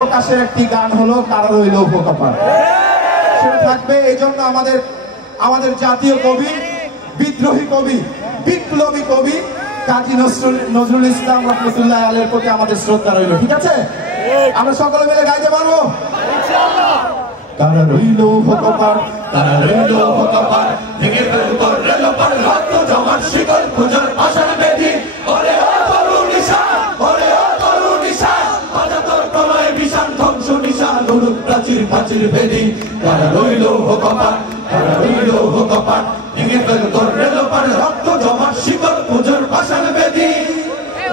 প্রকাশের একটি গান হলো কারা রইল উপকপাল। সেটা থাকবে এই জন্য আমাদের জাতীয় কবি, বিদ্রোহী কবি, বিপ্লবী কবি কাজী নজরুল ইসলাম রহমতুল্লাহ আলাইহির প্রতি আমাদের শ্রদ্ধা রইল। ঠিক আছে, আমরা সকলে মিলে গাইতে পারবো ইনশাআল্লাহ। কারা রইল উপকপাল, কারা রইল উপকপাল, ভেঙে ফেল কর রেল পার রক্ত জমার শিকল খোঁজার আশার বেদি। ওরে ও তরুণ নিশান, ওরে ও তরুণ নিশান, বাজা তোর প্রলয় বিশান ধ্বংস নিশান উড়ুক প্রাচীর প্রাচীর ভেদি। কারা রইল উপকপাল, কারা রইল উপকপাল, ভেঙে ফেল কর রেল পার রক্ত জমার শিকল খোঁজার আশার বেদি।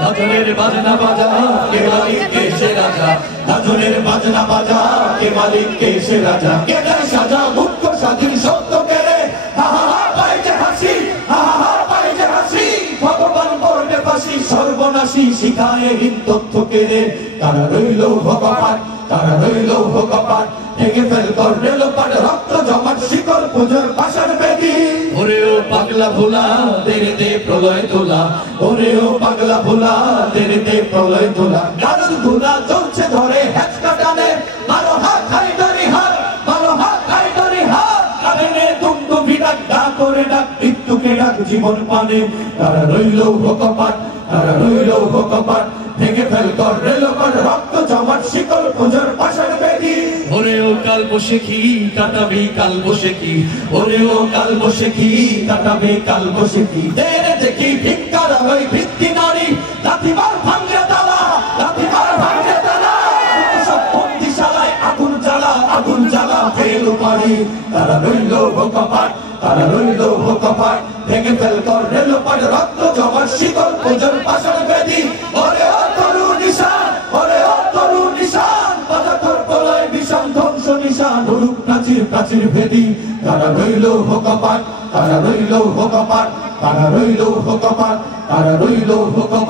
গাজনের বাজনা বাজা কে মালিক কে সে রাজা, গাজনের বাজনা বাজা কে মালিক কে সে রাজা। কে দেয় সাজা মুক্ত স্বাধীন সত্য কেড়ে, হা হা হা পায় যে হাসি, হা হা হা পায় যে হাসি। ভগবান করবে ফাঁসি সর্বনাশী শিখায় হীন তথ্য কেড়ে। কারা রইল উপকপাল, কারা রইল উপকপাল, ভেঙে ফেল কর রেল পার রক্ত জমাট শিকল পুজোর পাশার বেদি। ওরে ও পাগলা ভোলা তেরে দে প্রলয় তোলা, ওরে ও পাগলা ভোলা তেরে দে প্রলয় তোলা। গারুল ধুলা চলছে ধরে হেঁচকা টানে, মারো হাত খাই ধরি হাত, মারো হাত খাই ধরি হাত। কানে দুমদুমি ডাক ডাক করে ডাক মৃত্যুকে ডাক জীবন পানে। কারা রইল উপকপাল, কারা রইল উপকপাল, ভেঙে ফেল কর রেল পার রক্ত জমাট শিকল পুজোর পাশার বেদি। ওরে ও কাল বসে কি কাটাবে কাল বসে কি, ওরে ও কাল বসে কি কাটাবে কাল বসে কি। দেরে দেখি ভিক্ষার ওই ভিত্তি নারী, লাথিমার ভাঙে তালা, লাথিমার ভাঙে তালা। সব বন্দিশালায় আগুন জ্বালা, আগুন জ্বালা ফেল পারি। তারা রইল উপকপাল, তারা রইল উপকপাল, ভেঙে ফেল কর রেল পার রক্ত জমাট শিকল পুজোর পাশার বেদি। ওরে ও তরুণ নিশান, ওরে ও তরুণ নিশান, বাজা তোর প্রলয় বিশান ধ্বংস নিশান উড়ুক প্রাচীর প্রাচীর ভেদি। কারা রইল উপকপাল, কারা রইল উপকপাল, কারা রইল উপকপাল, কারা রইল উপকপাল।